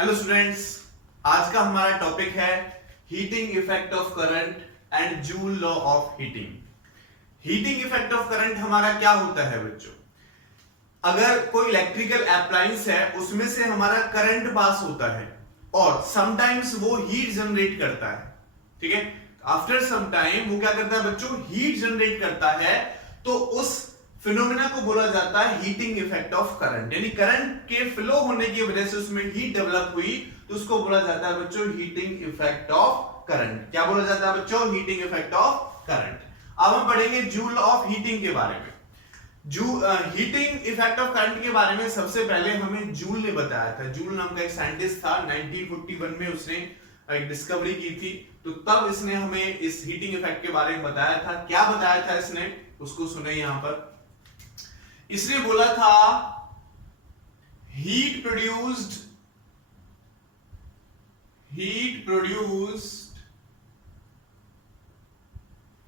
Hello students, आज का हमारा टॉपिक है heating effect of current and joule law of heating. Heating effect of current हमारा क्या होता है बच्चों? अगर कोई इलेक्ट्रिकल अप्लायंस है उसमें से हमारा करंट पास होता है और समटाइम्स वो हीट जनरेट करता है, ठीक है। आफ्टर सम टाइम वो क्या करता है बच्चों? हीट जनरेट करता है। तो उस फिनोमेना को बोला जाता है हीटिंग इफेक्ट ऑफ करंट, यानी करंट के फ्लो होने की वजह से उसमें हीट डेवलप हुई, तो उसको बोला जाता है बच्चों हीटिंग इफेक्ट ऑफ करंट। क्या बोला जाता है बच्चों? Heating effect of current. अब हम पढ़ेंगे जूल ऑफ हीटिंग के बारे में। हीटिंग इफेक्ट ऑफ करंट के बारे में सबसे पहले हमें जूल ने बताया था। जूल नाम का एक साइंटिस्ट था, 1941 में उसने एक डिस्कवरी की थी। तो तब इसने हमें इस हीटिंग इफेक्ट के बारे में बताया था। क्या बताया था इसने, उसको सुने यहां पर। इसने बोला था heat produced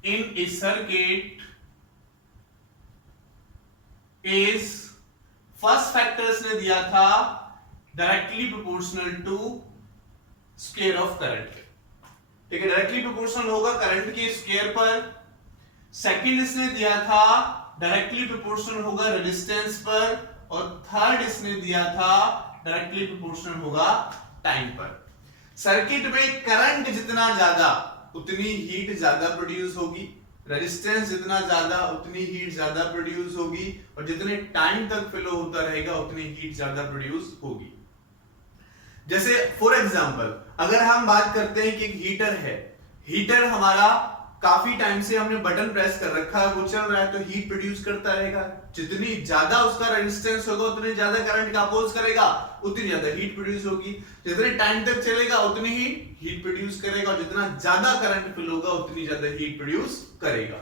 in a circuit is, first factor इसने दिया था directly proportional to square of current, ठीक है। डायरेक्टली प्रोपोर्शनल होगा करंट के स्क्वायर पर। सेकंड इसने दिया था डायरेक्टली प्रोपोर्शनल होगा रेजिस्टेंस पर। और थर्ड इसने दिया था डायरेक्टली प्रोपोर्शनल होगा टाइम पर। सर्किट में करंट जितना ज्यादा उतनी हीट ज्यादा प्रोड्यूस होगी, रेजिस्टेंस जितना ज्यादा उतनी हीट ज्यादा प्रोड्यूस होगी, और जितने टाइम तक फ्लो होता रहेगा उतनी हीट ज्यादा प्रोड्यूस होगी। जैसे फॉर एग्जांपल अगर हम बात करते हैं कि एक हीटर है, हीटर हमारा काफी टाइम से हमने बटन प्रेस कर रखा है, वो चल रहा है, तो हीट प्रोड्यूस करता रहेगा। जितनी ज्यादा उसका रेजिस्टेंस होगा उतने ज्यादा करंट का अपोज करेगा, उतनी ज्यादा हीट प्रोड्यूस होगी। जितने टाइम तक चलेगा उतनी ही हीट प्रोड्यूस करेगा, और जितना ज्यादा करंट फ्लो होगा उतनी ज्यादा हीट प्रोड्यूस करेगा।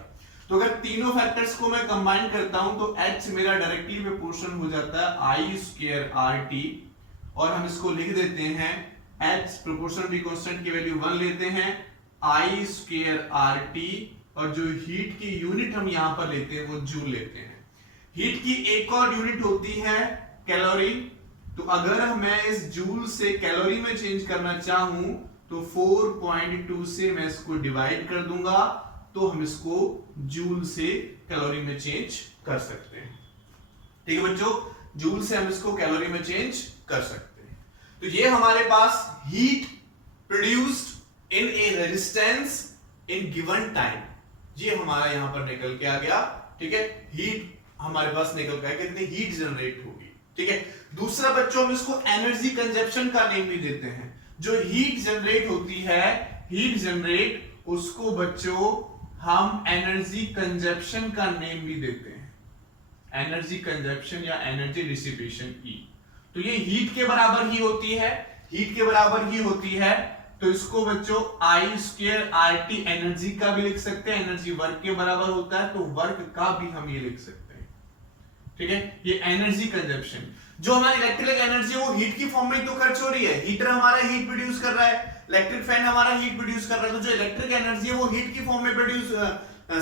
तो अगर तीनों फैक्टर्स को मैं कंबाइन करता हूं तो H मेरा डायरेक्टली प्रोपोर्शनल हो जाता है I स्क्वायर RT, और हम इसको लिख देते हैं H प्रोपोर्शनल कांस्टेंट की वैल्यू 1 लेते हैं, I स्क्वायर RT, और जो हीट की यूनिट हम यहां पर लेते हैं वो जूल लेते हैं। हीट की एक और यूनिट होती है कैलोरी। तो अगर मैं इस जूल से कैलोरी में चेंज करना चाहूं तो 4.2 से मैं इसको डिवाइड कर दूंगा, तो हम इसको जूल से कैलोरी में चेंज कर सकते हैं, ठीक है बच्चों। जूल से हम इसको कैलोरी में चेंज कर सकते हैं। तो ये हमारे पास heat produced in a resistance in given time, ये हमारा यहां पर निकल के आ गया, ठीक है। हीट हमारे पास निकल गया, कितनी हीट जनरेट होगी, ठीक है। दूसरा बच्चों हम इसको एनर्जी कंजप्शन का नेम भी देते हैं। जो हीट जनरेट होती है, हीट जनरेट, उसको बच्चों हम एनर्जी कंजप्शन का नेम भी देते हैं। एनर्जी कंजप्शन या एनर्जी डिसिपेशन ई। तो ये हीट के बराबर ही होती है, हीट के बराबर ही होती है। तो इसको बच्चों I स्क्वायर RT एनर्जी का भी लिख सकते हैं, एनर्जी वर्क के बराबर होता है, तो वर्क का भी हम ये लिख सकते हैं, ठीक है। ये एनर्जी कंजप्शन, जो हमारी इलेक्ट्रिकल एनर्जी है वो हीट की फॉर्म में तो खर्च हो रही है। हीटर हमारा हीट प्रोड्यूस कर रहा है, इलेक्ट्रिक फैन हमारा हीट प्रोड्यूस कर रहा है, तो जो इलेक्ट्रिक एनर्जी है वो हीट की फॉर्म में प्रोड्यूस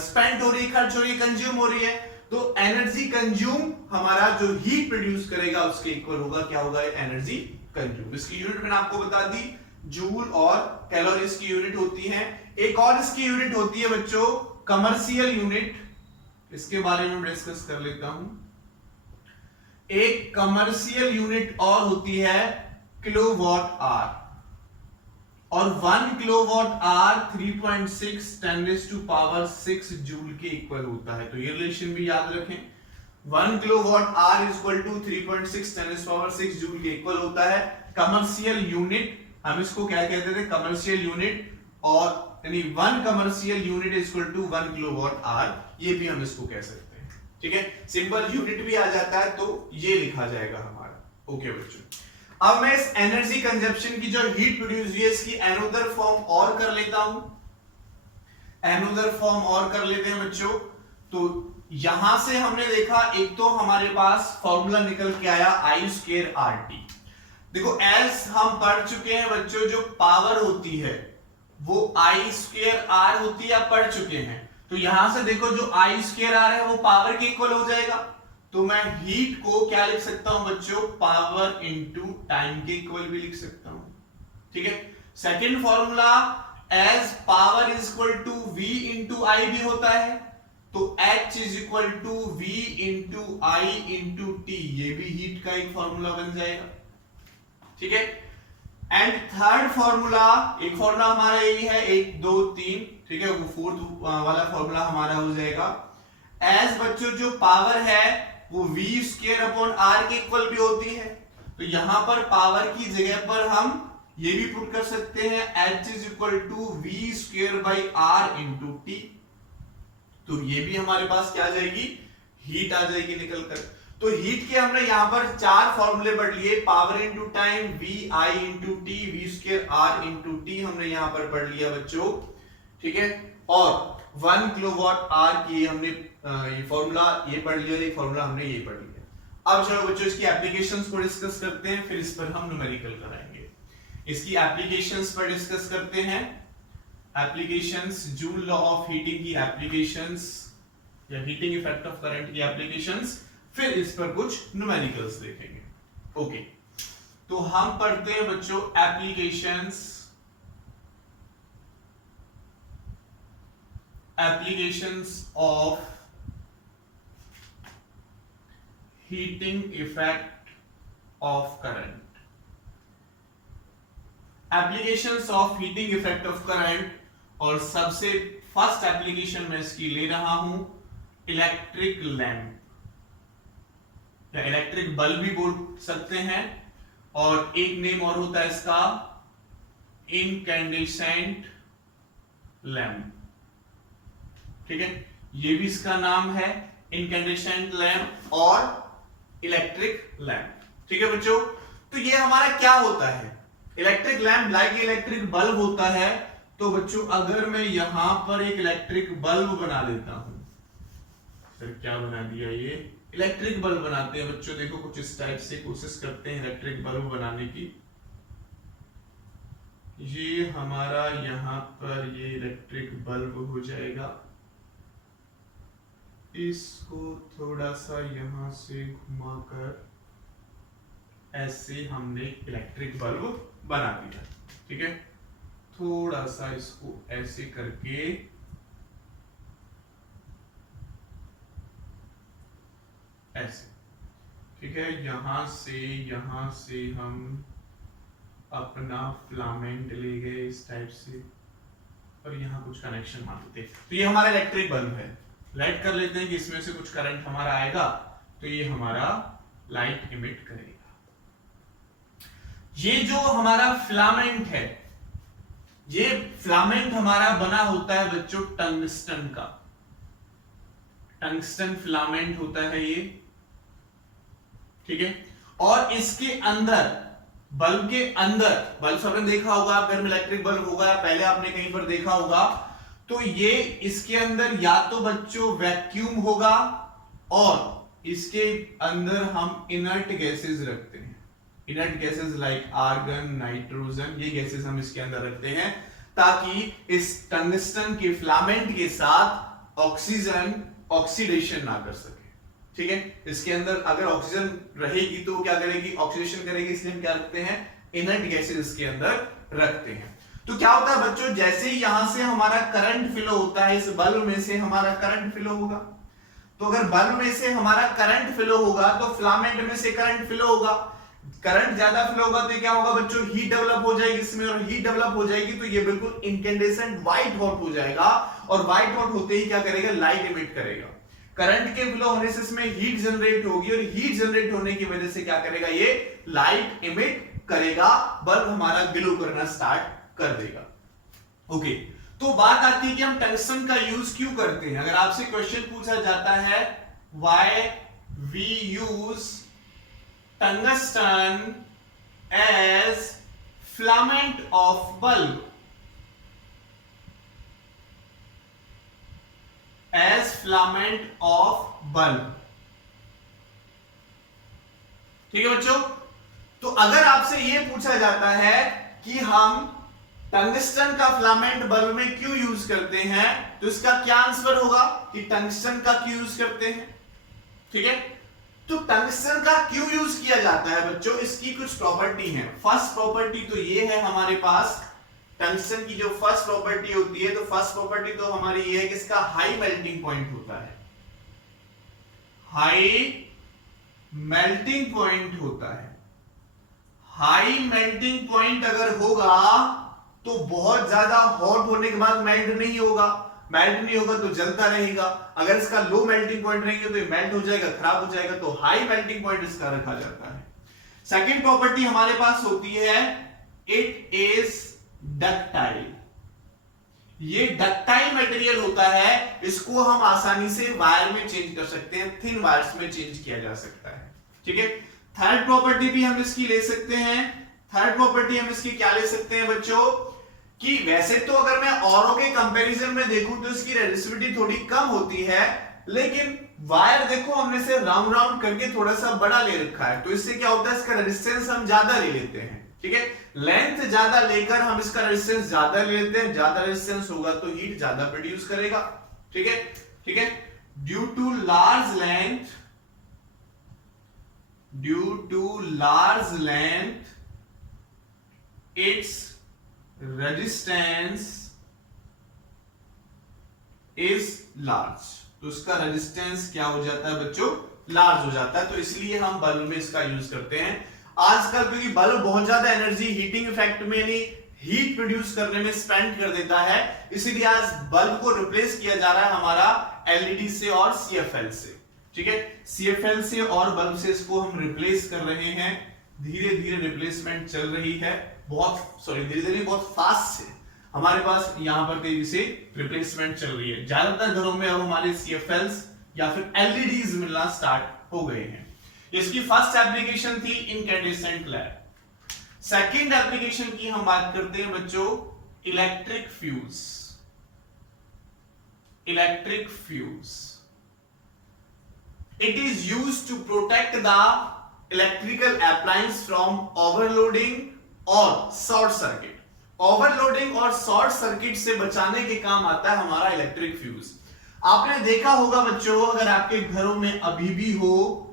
स्पेंड हो रही है, खर्च हो रही है, कंज्यूम हो रही है। तो एनर्जी कंज्यूम हमारा जो हीट प्रोड्यूस करेगा उसके इक्वल होगा, क्या होगा? Energy consume. इसकी यूनिट मैंने आपको बता दी, जूल और कैलोरीज की यूनिट होती है। एक और इसकी यूनिट होती है बच्चों कमर्शियल यूनिट, इसके बारे में डिस्कस कर लेता हूं। एक कमर्शियल यूनिट और होती है किलोवाट आवर, और 1 किलोवाट आवर 3.6 10⁻⁶ जूल के इक्वल होता है। तो ये रिलेशन भी याद रखें, 1 kilowatt hour equal to 3.6 10⁻⁶ joule के इक्वल होता है। कमर्शियल यूनिट हम इसको क्या कहते थे? कमर्शियल यूनिट, और यानी 1 commercial unit equal to 1 kilowatt hour, ये भी हम इसको कह सकते हैं, ठीक है। सिंपल यूनिट भी आ जाता है तो ये लिखा जाएगा हमारा। ओके बच्चों, अब मैं इस एनर्जी कंजप्शन की जो हीट प्रोड्यूस हुई है इसकी एनोदर फॉर्म और कर लेता हूं। एनोदर फॉर्म और कर लेते हैं बच्चों। तो यहां से हमने देखा, एक तो हमारे पास फॉर्मूला निकल के आया I स्क्वायर RT। देखो एज हम पढ़ चुके हैं बच्चों, जो पावर होती है वो I स्क्वायर R होती है, आप पढ़ चुके हैं। तो यहां से देखो जो I स्क्वायर R है वो पावर के इक्वल हो जाएगा। तो मैं हीट को क्या लिख सकता हूं बच्चों, पावर इंटू टाइम के इक्वल भी लिख सकता हूं। ठीक है, second formula as power is equal to V into I भी होता है, तो H is equal to V into I into T, ये भी हीट का एक फॉर्मूला बन जाएगा। ठीक है, एंड थर्ड फॉर्मूला, एक फॉर्मूला हमारा यही है 1 2 3, ठीक है, वो फोर्थ वाला फॉर्मूला हमारा हो जाएगा एज बच्चों जो पावर है वो v स्क्वायर अपॉन r के इक्वल भी होती है, तो यहां पर पावर की जगह पर हम ये भी पुट कर सकते हैं H is equal to V square by R into T, तो ये भी हमारे पास क्या आ जाएगी, हीट आ जाएगी निकल कर। तो हीट के हमने यहां पर 4 फॉर्मूले पढ़ लिए, power into time, V I into T, V square R into T हमने यहां पर पढ़ लिया बच्चों। ठीक है, और 1 किलोवाट आर की हमने ये फॉर्मूला ये पढ़ लिया, एक फॉर्मूला हमने ये पढ़ लिया। अब चलो बच्चों इसकी एप्लीकेशंस को डिस्कस करते हैं, फिर इस पर हम न्यूमेरिकल कराएंगे। इसकी एप्लीकेशंस पर डिस्कस करते हैं। Applications, joule law of heating की एप्लीकेशंस या हीटिंग इफेक्ट ऑफ करंट की एप्लीकेशंस, फिर इस पर कुछ न्यूमेरिकल्स देखेंगे। ओके, तो हम पढ़ते हैं बच्चों applications of heating effect of current. Applications of heating effect of current, और सबसे फर्स्ट एप्लीकेशन मैं इसकी ले रहा हूं इलेक्ट्रिक लैंप या इलेक्ट्रिक बल्ब भी बोल सकते हैं, और एक नेम और होता है इसका इनकैंडेसेंट लैंप। ठीक है, ये भी इसका नाम है इनकैंडेसेंट लैंप और इलेक्ट्रिक लैंप। ठीक है बच्चों, तो ये हमारा क्या होता है, electric lamp like electric bulb होता है। तो बच्चों अगर मैं यहां पर एक इलेक्ट्रिक बल्ब बना देता हूं, फिर क्या बना दिया, ये इलेक्ट्रिक बल्ब बनाते हैं बच्चों, देखो कुछ इस टाइप से कोशिश करते हैं इलेक्ट्रिक बल्ब बनाने की। ये हमारा यहां पर ये इलेक्ट्रिक बल्ब हो जाएगा, इसको थोड़ा सा यहां से घुमाकर ऐसे हमने इलेक्ट्रिक बल्ब बना दिया। ठीक है, थोड़ा सा इसको ऐसे करके ऐसे, ठीक है, यहां से हम अपना फिलामेंट ले गए इस टाइप से, और यहां कुछ कनेक्शन मान लेते हैं, तो ये हमारा इलेक्ट्रिक बल्ब है। लाइट कर लेते हैं कि इसमें से कुछ करंट हमारा आएगा, तो ये हमारा लाइट इमिट करेगा। ये जो हमारा फिलामेंट है, ये फिलामेंट हमारा बना होता है बच्चों टंगस्टन का, टंगस्टन फिलामेंट होता है ये। ठीक है, और इसके अंदर, बल्ब के अंदर, बल्ब आपने देखा होगा, आप घर में इलेक्ट्रिक बल्ब होगा, पहले आपने कहीं पर देखा होगा, तो ये इसके अंदर या तो बच्चों वैक्यूम होगा, और इसके अंदर हम इनर्ट गैसेस रखते हैं, inert gases like argon, nitrogen, ये गैसेस हम इसके अंदर रखते हैं ताकि इस टंगस्टन के फिलामेंट के साथ ऑक्सीजन ऑक्सीडेशन ना कर सके। ठीक है, इसके अंदर अगर ऑक्सीजन रहेगी तो वो क्या करेगी, ऑक्सीडेशन करेगी, इसलिए हम क्या रखते हैं, इनर्ट गैसेस इसके अंदर रखते हैं। तो क्या होता है बच्चों, जैसे ही यहां से हमारा करंट फ्लो होता है, इस बल्ब में से हमारा करंट फ्लो होगा, तो अगर बल्ब में से हमारा करंट फ्लो होगा तो फिलामेंट में से करंट फ्लो होगा, करंट ज्यादा फ्लो होगा तो क्या होगा बच्चों, हीट डेवलप हो जाएगी इसमें, और हीट डेवलप हो जाएगी तो ये बिल्कुल इनकैंडेसेंट व्हाइट हॉट हो जाएगा, और व्हाइट हॉट होते ही क्या करेगा, लाइट इमिट करेगा। करंट के फ्लो होने से इसमें हीट जनरेट होगी, और हीट जनरेट होने की वजह से क्या करेगा, ये लाइट इमिट करेगा, बल्ब हमारा ग्लो करना स्टार्ट कर देगा। ओके, तो बात आती है कि हम टंगस्टन का यूज क्यों करते हैं। अगर आपसे क्वेश्चन पूछा जाता है why we use tungsten as filament of bulb, as filament of bulb. ठीक है बच्चों, तो अगर आपसे यह पूछा जाता है कि हम टंगस्टन का फिलामेंट बल्ब में क्यों यूज करते हैं, तो इसका क्या आंसर होगा कि टंगस्टन का क्यों यूज करते हैं। ठीक है, तो टंगस्टन का क्यों यूज किया जाता है बच्चों, इसकी कुछ प्रॉपर्टी है। फर्स्ट प्रॉपर्टी तो ये है हमारे पास, टंगस्टन की जो फर्स्ट प्रॉपर्टी होती है, तो फर्स्ट प्रॉपर्टी तो हमारी ये है कि इसका हाई मेल्टिंग पॉइंट होता है, हाई मेल्टिंग पॉइंट होता है। हाई मेल्टिंग पॉइंट अगर होगा तो बहुत ज्यादा हॉट होने के बाद मेल्ट नहीं होगा, मेल्ट नहीं होगा तो जलता रहेगा। अगर इसका लो मेल्टिंग पॉइंट रहेगा तो ये मेल्ट हो जाएगा, खराब हो जाएगा, तो हाई मेल्टिंग पॉइंट इसका रखा जाता है। सेकंड प्रॉपर्टी हमारे पास होती है इट इज डक्टाइल। ये डक्टाइल मटेरियल होता है, इसको हम आसानी से वायर में चेंज कर सकते हैं, थिन वायर्स में चेंज किया जा सकता है, ठीक है। थर्ड प्रॉपर्टी भी हम इसकी ले सकते हैं। थर्ड प्रॉपर्टी हम इसकी क्या ले सकते हैं बच्चों, कि वैसे तो अगर मैं औरों के कंपैरिजन में देखूं तो इसकी रेजिस्टिविटी थोड़ी कम होती है, लेकिन वायर देखो हमने से राउंड राउंड करके थोड़ा सा बड़ा ले रखा है, तो इससे क्या होता है, इसका रेजिस्टेंस हम ज्यादा ले लेते हैं, ठीक है। लेंथ ज्यादा लेकर हम इसका रेजिस्टेंस ज्यादा ले लेते हैं, ज्यादा रेजिस्टेंस होगा तो हीट ज्यादा प्रोड्यूस करेगा, ठीक है, ठीक है। Due to large length its resistance is large, तो इसका रेजिस्टेंस क्या हो जाता है बच्चों, लार्ज हो जाता है। तो इसलिए हम बल्ब में इसका यूज करते हैं। आजकल क्योंकि बल्ब बहुत ज्यादा एनर्जी हीटिंग इफेक्ट में नहीं, हीट प्रोड्यूस करने में स्पेंड कर देता है, इसीलिए आज बल्ब को रिप्लेस किया जा रहा है हमारा एलईडी से और सीएफएल से, ठीक है। सीएफएल से और बल्ब से इसको हम रिप्लेस कर रहे हैं, धीरे धीरे रिप्लेसमेंट चल रही है, धीरे धीरे बहुत फास्ट है हमारे पास यहां पर तेजी से रिप्लेसमेंट चल रही है। ज्यादातर घरों में अब हमारे सीएफएल्स या फिर एलईडीज मिलना स्टार्ट हो गए हैं। इसकी फर्स्ट एप्लीकेशन थी इनकैंडेसेंट लैम्प। सेकंड एप्लीकेशन की हम बात करते हैं बच्चों electric fuse. Electric fuse it is used to protect the electrical appliance from overloading और शॉर्ट सर्किट। ओवरलोडिंग और शॉर्ट सर्किट से बचाने के काम आता है हमारा इलेक्ट्रिक फ्यूज। आपने देखा होगा बच्चों, अगर आपके घरों में अभी भी हो,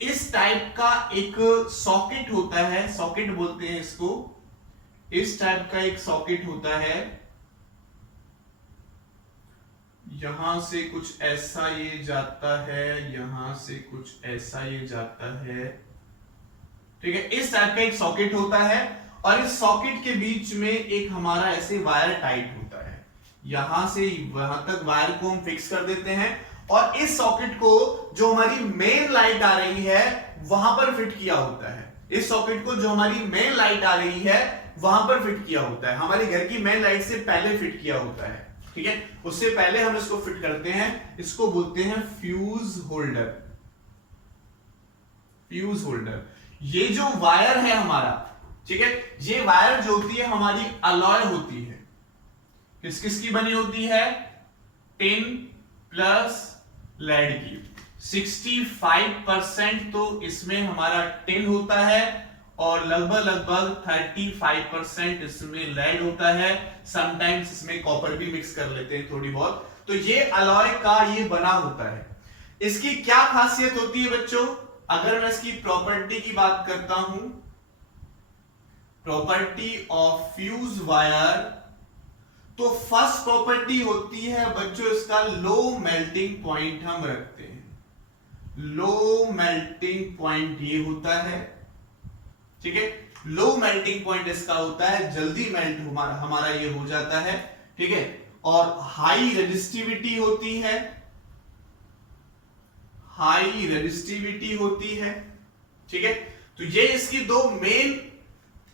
इस टाइप का एक सॉकेट होता है, सॉकेट बोलते हैं इसको, इस टाइप का एक सॉकेट होता है, यहां से कुछ ऐसा ये जाता है, यहां से कुछ ऐसा ये जाता है, ठीक है। इस टाइप का एक सॉकेट होता है और इस सॉकेट के बीच में एक हमारा ऐसे वायर टाइट होता है, यहां से वहां तक वायर को हम फिक्स कर देते हैं और इस सॉकेट को जो हमारी मेन लाइट आ रही है वहां पर फिट किया होता है। इस सॉकेट को जो हमारी मेन लाइट आ रही है वहां पर फिट किया होता है, हमारे घर की मेन लाइट से पहले फिट किया होता है, ठीक है। उससे पहले हम इसको फिट करते हैं, इसको बोलते हैं फ्यूज होल्डर। फ्यूज होल्डर, ये जो वायर है हमारा, ठीक है, ये वायर जो होती है हमारी अलॉय होती है, किस किस की बनी होती है, टिन प्लस लेड की। 65% तो इसमें हमारा टिन होता है और लगभग 35% इसमें लेड होता है। समटाइम्स इसमें कॉपर भी मिक्स कर लेते हैं थोड़ी बहुत। तो ये अलॉय का ये बना होता है। इसकी क्या खासियत होती है बच्चों, अगर मैं इसकी प्रॉपर्टी की बात करता हूं, प्रॉपर्टी ऑफ फ्यूज वायर, तो फर्स्ट प्रॉपर्टी होती है बच्चों इसका लो मेल्टिंग पॉइंट हम रखते हैं। लो मेल्टिंग पॉइंट ये होता है, ठीक है, लो मेल्टिंग पॉइंट इसका होता है, जल्दी मेल्ट हमारा ये हो जाता है, ठीक है। और हाई रेजिस्टिविटी होती है, हाई रेजिस्टिविटी होती है, ठीक है। तो ये इसकी दो मेन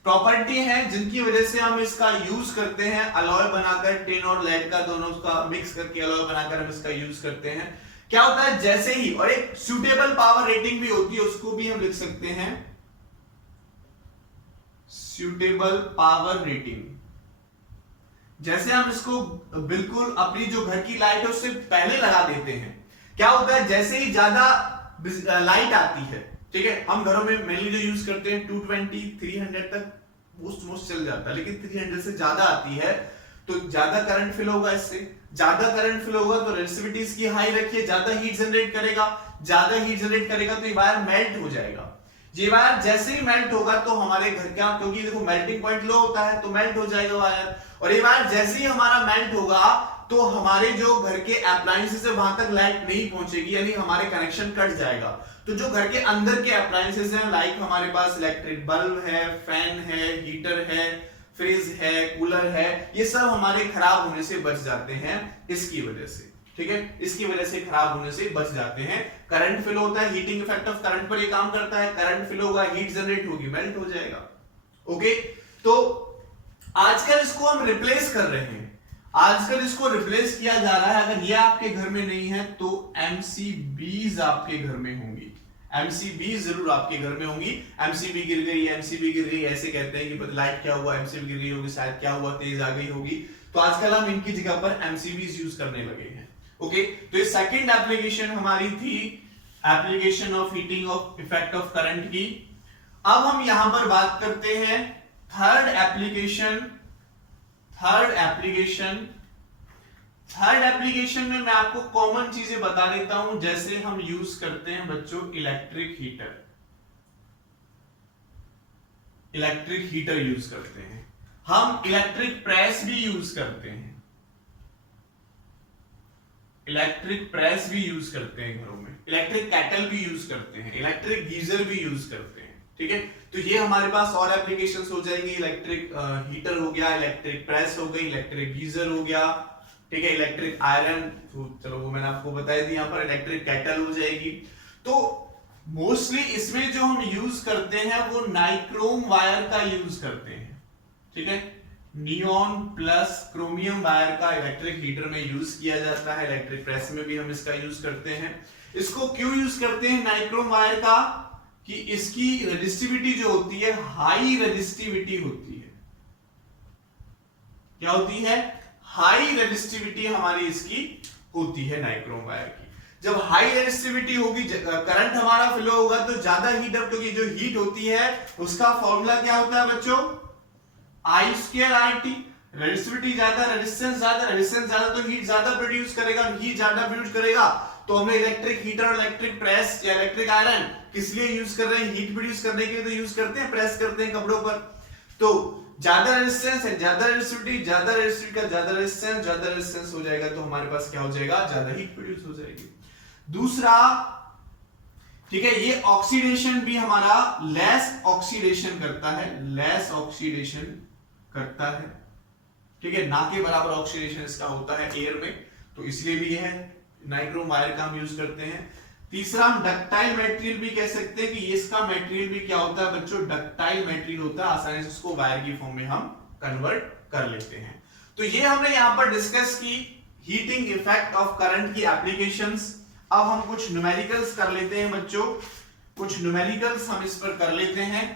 प्रॉपर्टी हैं जिनकी वजह से हम इसका यूज करते हैं, अलॉय बनाकर, टिन और लेड का दोनों का मिक्स करके अलॉय बनाकर हम इसका यूज करते हैं। क्या होता है, जैसे ही, और एक सूटेबल पावर रेटिंग भी होती है, उसको भी हम लिख सकते हैं सूटेबल पावर रेटिंग। जैसे हम इसको बिल्कुल अपनी जो घर की लाइट है उससे पहले लगा देते हैं, क्या होता है, जैसे ही ज्यादा लाइट आती है, ठीक है, हम घरों में मेनली जो यूज करते हैं 220 300 तक मोस्ट चल जाता है, लेकिन 300 से ज्यादा आती है तो ज्यादा करंट फिल होगा, इससे ज्यादा करंट फिल होगा तो रेजिस्टिविटी इसकी हाई रखिए, ज्यादा हीट जनरेट करेगा, ज्यादा हीट जनरेट करेगा तो ये वायर मेल्ट हो जाएगा। ये वायर जैसे ही मेल्ट होगा तो हमारे घर का, क्योंकि देखो मेल्टिंग पॉइंट लो होता है तो मेल्ट हो जाएगा वायर, और ये वायर जैसे ही हमारा मेल्ट होगा तो हमारे जो घर के अप्लायंसेस है वहां तक लाइट नहीं पहुंचेगी, यानी हमारे कनेक्शन कट जाएगा। तो जो घर के अंदर के अप्लायंसेस हैं, लाइक हमारे पास इलेक्ट्रिक बल्ब है, फैन है, हीटर है, फ्रिज है, कूलर है, ये सब हमारे खराब होने से बच जाते हैं इसकी वजह से, ठीक है, इसकी वजह से खराब होने से बच जाते हैं। करंट फ्लो होता है, हीटिंग इफेक्ट ऑफ करंट पर ये काम करता है, करंट फ्लो होगा, हीट जनरेट होगी, मेल्ट हो जाएगा। ओके, तो आजकल इसको हम रिप्लेस कर रहे हैं, आजकल इसको रिप्लेस किया जा रहा है। अगर ये आपके घर में नहीं है तो एमसीबीज आपके घर में होंगी, एमसीबी जरूर आपके घर में होंगी। एमसीबी गिर गई, एमसीबी गिर गई, ऐसे कहते हैं कि लाइट क्या हुआ, एमसीबी गिर गई होगी, शायद क्या हुआ, तेज आ गई होगी। तो आजकल हम इनकी जगह पर एमसीबीज यूज करने लगे हैं। ओके, तो ये सेकंड एप्लीकेशन हमारी थी application of heating of effect of current की। अब हम यहां पर बात करते हैं थर्ड एप्लीकेशन। थर्ड एप्लीकेशन में मैं आपको कॉमन चीजें बता देता हूं, जैसे हम यूज करते हैं बच्चों electric heater, electric heater use करते हैं हम, इलेक्ट्रिक प्रेस भी यूज करते हैं, इलेक्ट्रिक प्रेस भी यूज करते हैं घरों में, इलेक्ट्रिक केटल भी यूज करते हैं, इलेक्ट्रिक गीजर भी यूज करते हैं, ठीक है। तो ये हमारे पास और एप्लीकेशंस हो जाएंगी, इलेक्ट्रिक हीटर हो गया, इलेक्ट्रिक प्रेस हो गई, इलेक्ट्रिक गीजर हो गया, ठीक है, इलेक्ट्रिक आयरन, तो चलो वो मैंने आपको बताया दी, यहाँ पर इलेक्ट्रिक केटल हो जाएगी। तो मोस्टली इसमें जो हम यूज करते हैं वो नाइक्रोम वायर का यूज करते हैं, ठीक है, नियॉन प्लस क्रोमियम वायर का इलेक्ट्रिक हीटर में यूज किया जाता है, इलेक्ट्रिक प्रेस में भी हम इसका यूज करते हैं। इसको क्यों यूज करते हैं नाइक्रोम वायर का, कि इसकी रेजिस्टिविटी जो होती है हाई रेजिस्टिविटी होती है, क्या होती है, हाई रेजिस्टिविटी हमारी इसकी होती है नाइक्रोम वायर की। जब हाई रेजिस्टिविटी होगी, करंट हमारा फ्लो होगा तो ज्यादा हीट अप, क्योंकि जो हीट होती है उसका फॉर्मूला क्या होता है बच्चों, आई स्क्वायर आर टी। रेजिस्टिविटी ज्यादा, रेजिस्टेंस ज्यादा, रेजिस्टेंस ज्यादा तो हीट ज्यादा प्रोड्यूस करेगा, हीट ज्यादा प्रोड्यूस करेगा। तो हमें इलेक्ट्रिक हीटर और इलेक्ट्रिक प्रेस या इलेक्ट्रिक आयरन किस लिए यूज कर रहे हैं, हीट प्रोड्यूस करने के लिए तो यूज करते हैं, प्रेस करते हैं कपड़ों पर। तो ज्यादा रेजिस्टेंस है, ज्यादा रेजिस्टिविटी, ज्यादा रेजिस्टिविटी का ज्यादा रेजिस्टेंस, ज्यादा रेजिस्टेंस हो जाएगा तो हमारे पास क्या हो जाएगा, ज्यादा हीट प्रोड्यूस हो जाएगी। दूसरा, ठीक है, ये ऑक्सीडेशन भी हमारा लेस ऑक्सीडेशन करता है, लेस ऑक्सीडेशन करता है, ठीक है, ना के बराबर ऑक्सीडेशन इसका होता है एयर में, तो इसलिए भी है नाइक्रोम वायर का हम यूज करते हैं। तीसरा, हम डक्टाइल मटेरियल भी कह सकते हैं कि इसका मटेरियल भी क्या होता है बच्चों, डक्टाइल मटेरियल होता है, आसानी से उसको वायर की फॉर्म में हम कन्वर्ट कर लेते हैं। तो ये हमने यहां पर डिस्कस की हीटिंग इफेक्ट ऑफ करंट की एप्लीकेशंस। अब हम कुछ न्यूमेरिकल्स कर लेते हैं बच्चों, कुछ न्यूमेरिकल्स हम इस पर कर लेते हैं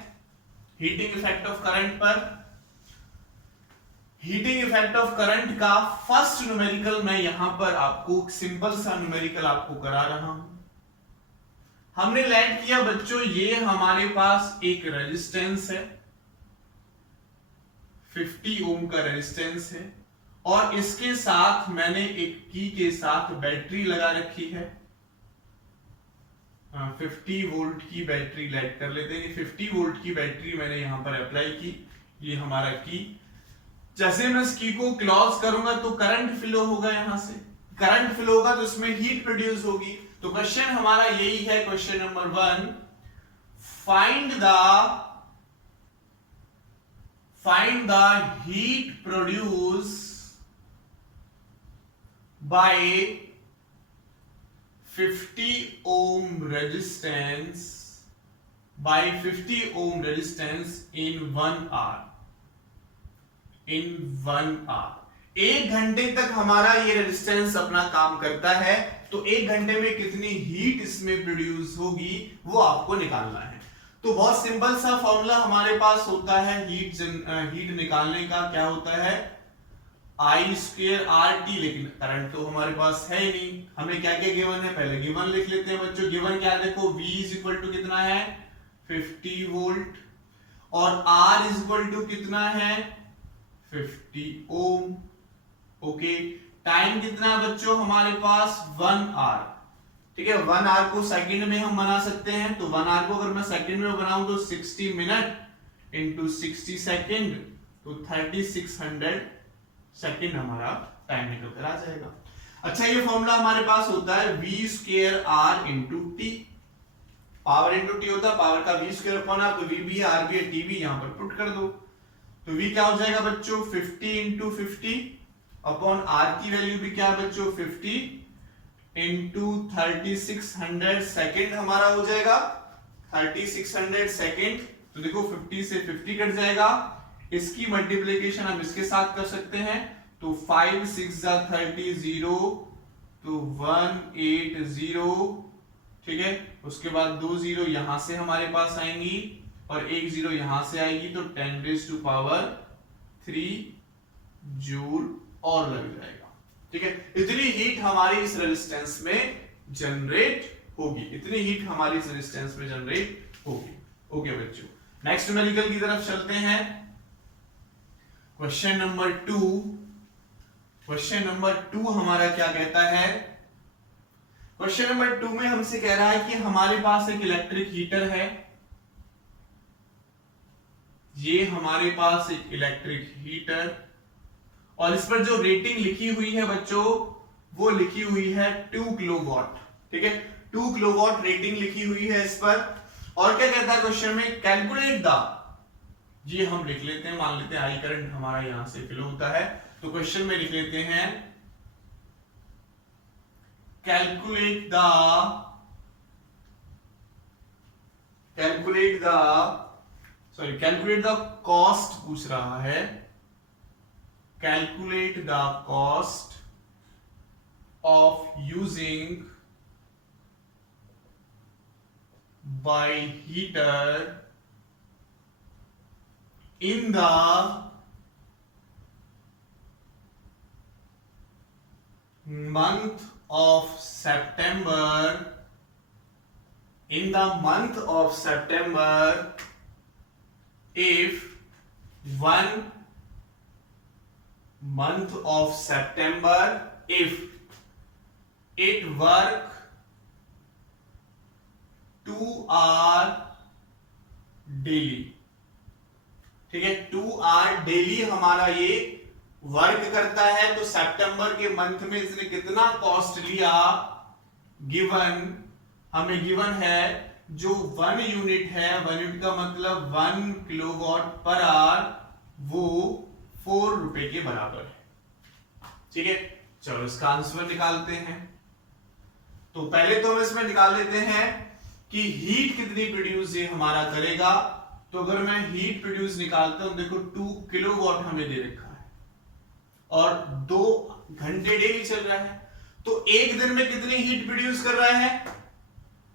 हीटिंग इफेक्ट ऑफ करंट पर। हीटिंग इफेक्ट ऑफ करंट का फर्स्ट न्यूमेरिकल मैं यहां पर आपको सिंपल सा न्यूमेरिकल आपको करा रहा हूं। हमने लैंड किया बच्चों, ये हमारे पास एक रेजिस्टेंस है, 50 ओम का रेजिस्टेंस है, और इसके साथ मैंने एक की के साथ बैटरी लगा रखी है, 50 वोल्ट की बैटरी लाइट कर लेते हैं। 50 वोल्ट की बैटरी मैंने यहां पर अप्लाई की, ये हमारा की। जैसे मैं इस की को क्लोज करूंगा तो करंट फ्लो होगा, यहां से करंट फ्लो होगा तो इसमें हीट प्रोड्यूस होगी। तो क्वेश्चन हमारा यही है, question number 1, find the heat produce by 50 ohm resistance in 1 hour। In 1 hour, 1 घंटे तक हमारा ये रेजिस्टेंस अपना काम करता है, तो 1 घंटे में कितनी हीट इसमें प्रोड्यूस होगी वो आपको निकालना है। तो बहुत सिंपल सा फॉर्मूला हमारे पास होता है हीट निकालने का, क्या होता है, आई स्क्वायर आर टी। लेकिन करंट तो हमारे पास है ही नहीं, हमें क्या क्या गिवन है, पहले गिवन लिख लेते हैं बच्चों। गिवन क्या देखो, V इज इक्वल टू कितना है, 50 वोल्ट, और R इज इक्वल टू कितना है, 50 ओम। ओके, टाइम कितना बच्चों हमारे पास 1 आवर, ठीक है, 1 आवर को सेकंड में हम बना सकते हैं, तो 1 आवर को अगर मैं सेकंड में बनाऊं तो 60 मिनट इंटू 60 सेकंड, तो 3600 सेकंड हमारा टाइम निकल कर आ जाएगा। अच्छा, ये फॉर्मूला हमारे पास होता है v square r into T, power into T होता है, पावर का v स्क्वायर अपॉन r, तो v भी है, r भी है, t भी, यहां पर पुट कर दो, तो v क्या हो जाएगा बच्चों 50 इंटू 50 अपॉन r की वैल्यू भी क्या है बच्चों 50 इंटू 3600 सेकेंड हमारा हो जाएगा 3600 सेकेंड। तो देखो 50 से 50 कट जाएगा, इसकी मल्टीप्लीकेशन हम इसके साथ कर सकते हैं, तो 5 6 जा 30 0, तो 180, ठीक है, उसके बाद 2 0 यहां से हमारे पास आएंगी और 1 0 यहां से आएगी, तो 10 रेज़ टू पावर 3 जूल और लग जाएगा। ठीक है, इतनी हीट हमारी इस रेजिस्टेंस में जनरेट होगी, इतनी हीट हमारी इस रेजिस्टेंस में जनरेट होगी। ओके बच्चों, नेक्स्ट न्यूमेरिकल की तरफ चलते हैं। क्वेश्चन नंबर 2, क्वेश्चन नंबर 2 हमारा क्या कहता है? क्वेश्चन नंबर 2 में हमसे कह रहा है कि हमारे पास एक इलेक्ट्रिक हीटर है, ये हमारे पास एक इलेक्ट्रिक हीटर, और इस पर जो रेटिंग लिखी हुई है बच्चों वो लिखी हुई है 2 किलोवाट। ठीक है, 2 किलोवाट रेटिंग लिखी हुई है इस पर। और क्या कहता है क्वेश्चन में? कैलकुलेट द, ये हम लिख लेते हैं, मान लेते हैं आई करंट हमारा यहां से फ्लो होता है, तो क्वेश्चन में लिख लेते हैं कैलकुलेट द कॉस्ट पूछ रहा है, calculate the cost of using by heater in the month of September, in the month of September, if 1 month of September, if it work 2 hour daily। ठीक है, 2 hour डेली हमारा ये work करता है, तो सितंबर के मंथ में इसने कितना कॉस्ट लिया, गिवन हमें गिवन है जो 1 यूनिट है, 1 यूनिट का मतलब 1 किलोवाट पर आवर, वो 4 रुपए के बराबर है। ठीक है, चलो इसका आंसर निकालते हैं। तो पहले तो हम इसमें निकाल लेते हैं कि हीट कितनी प्रोड्यूस ये हमारा करेगा। तो अगर मैं हीट प्रोड्यूस निकालता हूं, देखो 2 किलोवाट हमें दे रखा है और 2 घंटे डेली चल रहा है, तो एक दिन में कितनी हीट प्रोड्यूस कर रहा है?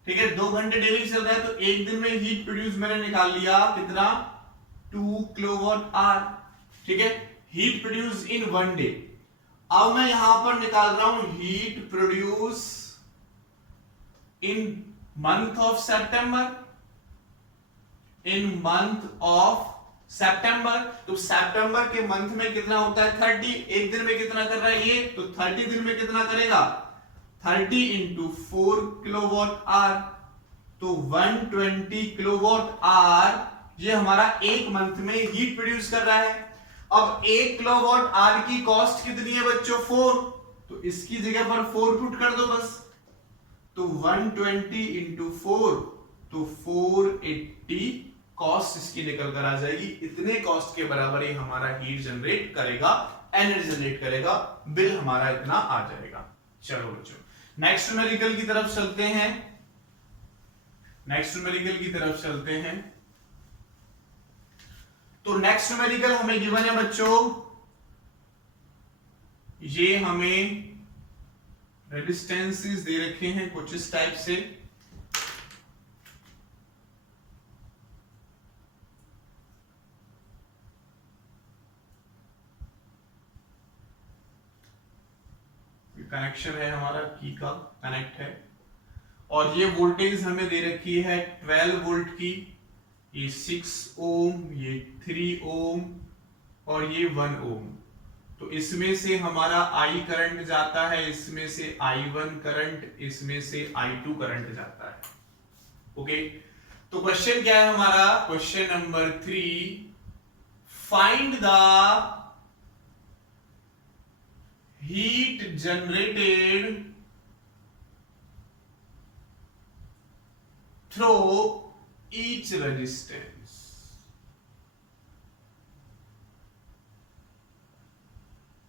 ठीक है, 2 घंटे डेली चल रहा है, तो एक दिन में हीट प्रोड्यूस मैंने निकाल लिया कितना, 2 किलोवाट आवर। ठीक है, हीट प्रोड्यूस इन 1 डे। अब मैं यहां पर निकाल रहा हूं heat produce in month of September, in month of September, तो सितंबर के मंथ में कितना होता है 30, एक दिन में कितना कर रहा है ये, तो 30 दिन में कितना करेगा, 30 इंटू 4 किलोवाट आवर, तो 120 किलोवाट आवर ये हमारा एक मंथ में हीट प्रोड्यूस कर रहा है। अब 1 किलोवाट आवर की कॉस्ट कितनी है बच्चों, 4, तो इसकी जगह पर 4 पुट कर दो बस, तो 120 इंटू 4, तो 480 कॉस्ट इसकी निकल कर आ जाएगी। इतने कॉस्ट के बराबर ही हमारा हीट जनरेट करेगा, एनर्जी जनरेट करेगा, बिल हमारा इतना आ जाएगा। चलो बच्चों नेक्स्ट न्यूमेरिकल की तरफ चलते हैं, नेक्स्ट न्यूमेरिकल की तरफ चलते हैं। तो नेक्स्ट न्यूमेरिकल हमें गिवन है बच्चों, ये हमें रेजिस्टेंसेस दे रखे हैं कुछ इस टाइप से, कनेक्शन है हमारा की का कनेक्ट है, और ये वोल्टेज हमें दे रखी है 12 वोल्ट की, ये 6 ओम, ये 3 ओम और ये 1 ओम। तो इसमें से हमारा I करंट जाता है, इसमें से I1 करंट, इसमें से I2 करंट जाता है। ओके, तो क्वेश्चन क्या है हमारा? Question number 3, find the heat generated through each resistance.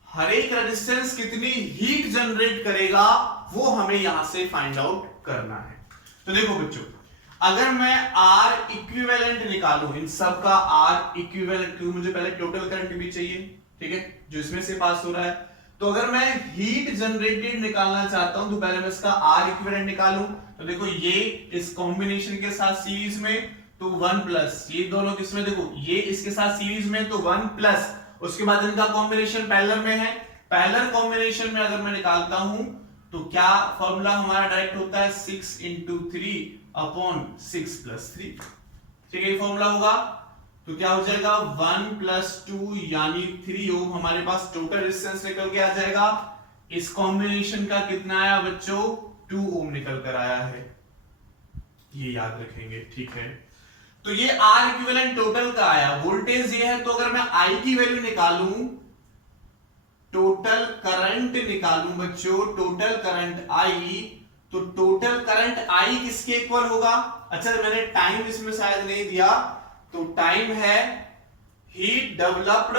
हर एक रेजिस्टेंस कितनी हीट जनरेट करेगा वो हमें यहां से फाइंड आउट करना है। तो देखो बच्चों, अगर मैं R इक्विवेलेंट निकालूं, इन सब का R इक्विवेलेंट, क्योंकि मुझे पहले टोटल करंट भी चाहिए, ठीक है, जो इसमें से पास हो रहा है। तो अगर मैं हीट जनरेटेड निकालना चाहता हूं तो पहले मैं इसका R इक्विवेलेंट निकालूं। तो देखो ये इस कॉम्बिनेशन के साथ सीरीज में तो 1 प्लस, ये दोनों किसमें, देखो ये इसके साथ सीरीज में तो 1 प्लस, उसके बाद इनका कॉम्बिनेशन पैरेलल में है। पैरेलल कॉम्बिनेशन में अगर मैं निकालता हूं तो क्या फॉर्मूला हमारा डायरेक्ट होता है 6 × 3/6 + 3, ठीक है, ये फॉर्मूला होगा। तो क्या हो जाएगा 1 + 2 यानी 3 ओम हमारे पास टोटल रेजिस्टेंस निकल के आ जाएगा। इस कॉम्बिनेशन का कितना आया बच्चों? 2 ओम निकल कर आया है, ये याद रखेंगे, ठीक है। तो ये R इक्विवेलेंट टोटल का आया, वोल्टेज ये है। तो अगर मैं I की वैल्यू निकालूं, टोटल करंट निकालूं बच्चों, टोटल करंट I, तो टोटल करंट I किसके इक्वल होगा? अच्छा, मैंने टाइम इसमें शायद नहीं दिया, तो टाइम है हीट डेवलप्ड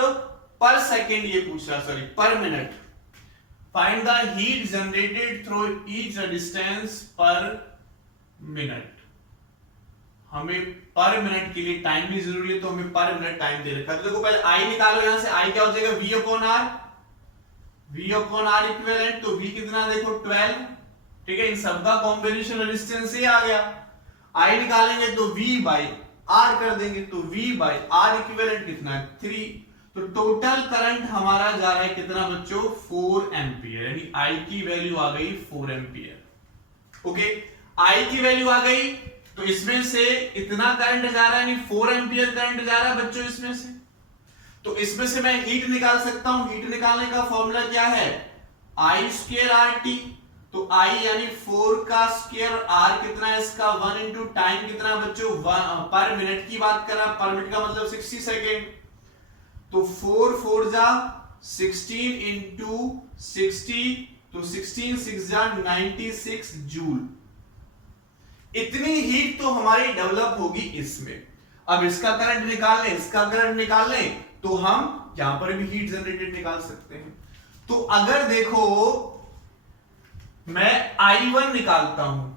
पर सेकेंड, ये पूछ रहा, सॉरी, पर minute. Find the heat generated through each resistance पर मिनट। हमें पर मिनट के लिए टाइम भी जरूरी है, तो हमें पर मिनट टाइम दे रखा है। तो देखो पहले I निकालो, यहां से I क्या हो जाएगा? V/R, V/R इक्विवेलेंट, तो V कितना देखो 12, ठीक है, इन सबका कॉम्बिनेशन रेजिस्टेंस ये आ गया। I निकालेंगे तो V/R कर देंगे, तो V/R इक्विवेलेंट कितना है? 3। तो टोटल करंट हमारा जा रहा है कितना बच्चों? 4 एम्पियर, यानी I की वैल्यू आ गई 4 एम्पियर। ओके, I की वैल्यू आ गई, तो इसमें से इतना करंट जा रहा है, यानी 4 एम्पियर करंट जा रहा है बच्चों इसमें से। तो इसमें से मैं हीट निकाल सकता हूं। हीट निकालने का फॉर्मूला क्या है? I² RT। तो I यानी 4 का स्क्वायर, R कितना है इसका? 1 इंटू टाइम कितना बच्चों? 1 पर मिनट की बात कर रहा है, पर मिनट का मतलब 60 सेकेंड। तो 4 4 जा 16 इंटू 60, तो 16 6 जा 96 जूल। इतनी हीट तो हमारी डेवलप होगी इसमें। अब इसका करंट निकाल लें, इसका करंट निकाल लें, तो हम यहां पर भी हीट जनरेटेड निकाल सकते हैं। तो अगर देखो मैं I1 निकालता हूं,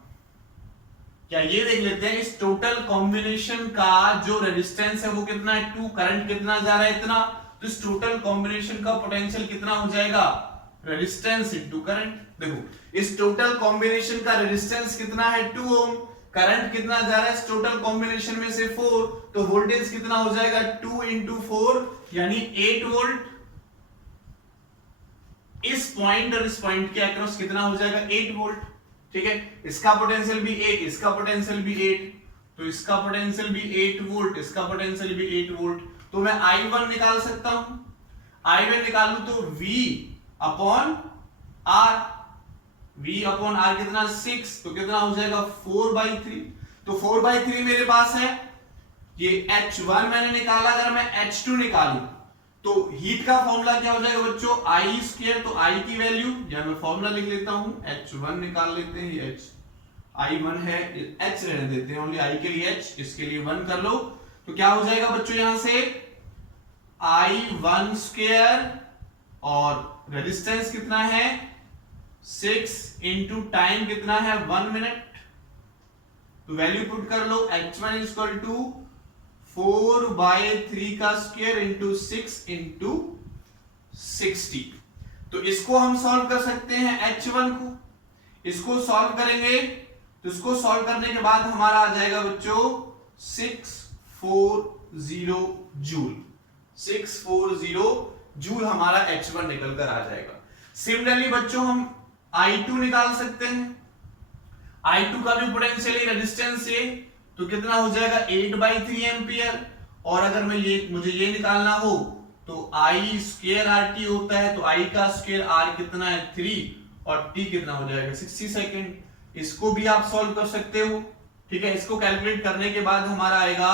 क्या ये देख लेते हैं, इस टोटल कॉम्बिनेशन का जो रेजिस्टेंस है वो कितना है? 2। करंट कितना जा रहा है? इतना। तो इस टोटल कॉम्बिनेशन का पोटेंशियल कितना हो जाएगा? Resistance into current. देखो इस टोटल कॉम्बिनेशन का रेजिस्टेंस कितना है? 2 ओम। करंट कितना जा रहा है इस टोटल कॉम्बिनेशन में से? 4। तो वोल्टेज कितना हो जाएगा? 2 × 4 यानी 8 वोल्ट। इस पॉइंट और इस पॉइंट के अक्रॉस कितना हो जाएगा? 8 वोल्ट, ठीक है। इसका पोटेंशियल भी 8, इसका पोटेंशियल भी 8, तो इसका पोटेंशियल भी 8 वोल्ट, इसका पोटेंशियल भी 8 वोल्ट। तो मैं I1 निकाल सकता हूं। I1 निकालूं तो V/R, V/R कितना? 6, तो कितना हो जाएगा? 4/3। तो 4/3 मेरे पास है। ये H1 मैंने निकाला। अगर मैं H2 निकालूं तो हीट का फॉर्मूला क्या हो जाएगा बच्चों? I²। तो I की वैल्यू, या मैं फॉर्मूला लिख लेता हूं, H1 निकाल लेते हैं, I1 है, H रहने देते हैं, ओनली I के लिए H, इसके लिए 1 कर लो। तो क्या हो जाएगा बच्चों? यहां से I1² और रेजिस्टेंस कितना है? 6 इंटू टाइम कितना है? 1 मिनट। तो वैल्यू पुट कर लो, H1 = 4/3 का स्क्वायर इंटू 6 इंटू 60। तो इसको हम सॉल्व कर सकते हैं H1 को। इसको सॉल्व करेंगे तो इसको सॉल्व करने के बाद हमारा आ जाएगा बच्चों 640 जूल। 640 जूल हमारा H1 निकल कर आ जाएगा। सिमिलरली बच्चों हम I2 निकाल सकते हैं। I2 का भी पोटेंशियल रेजिस्टेंस है, तो कितना हो जाएगा? 8/3 एम्पियर। और अगर मैं मुझे ये निकालना हो तो I स्क्वायर RT होता है, तो I का स्क्वायर R कितना है 3 और T कितना हो जाएगा 60 सेकेंड। इसको भी आप सॉल्व कर सकते हो, ठीक है। इसको कैलकुलेट करने के बाद हमारा आएगा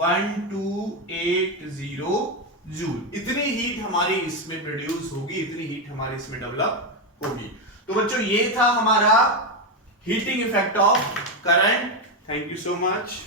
1280 जूल। इतनी हीट हमारी इसमें प्रोड्यूस होगी, इतनी हीट हमारी इसमें डेवलप होगी। तो बच्चों ये था हमारा heating effect of current. Thank you so much.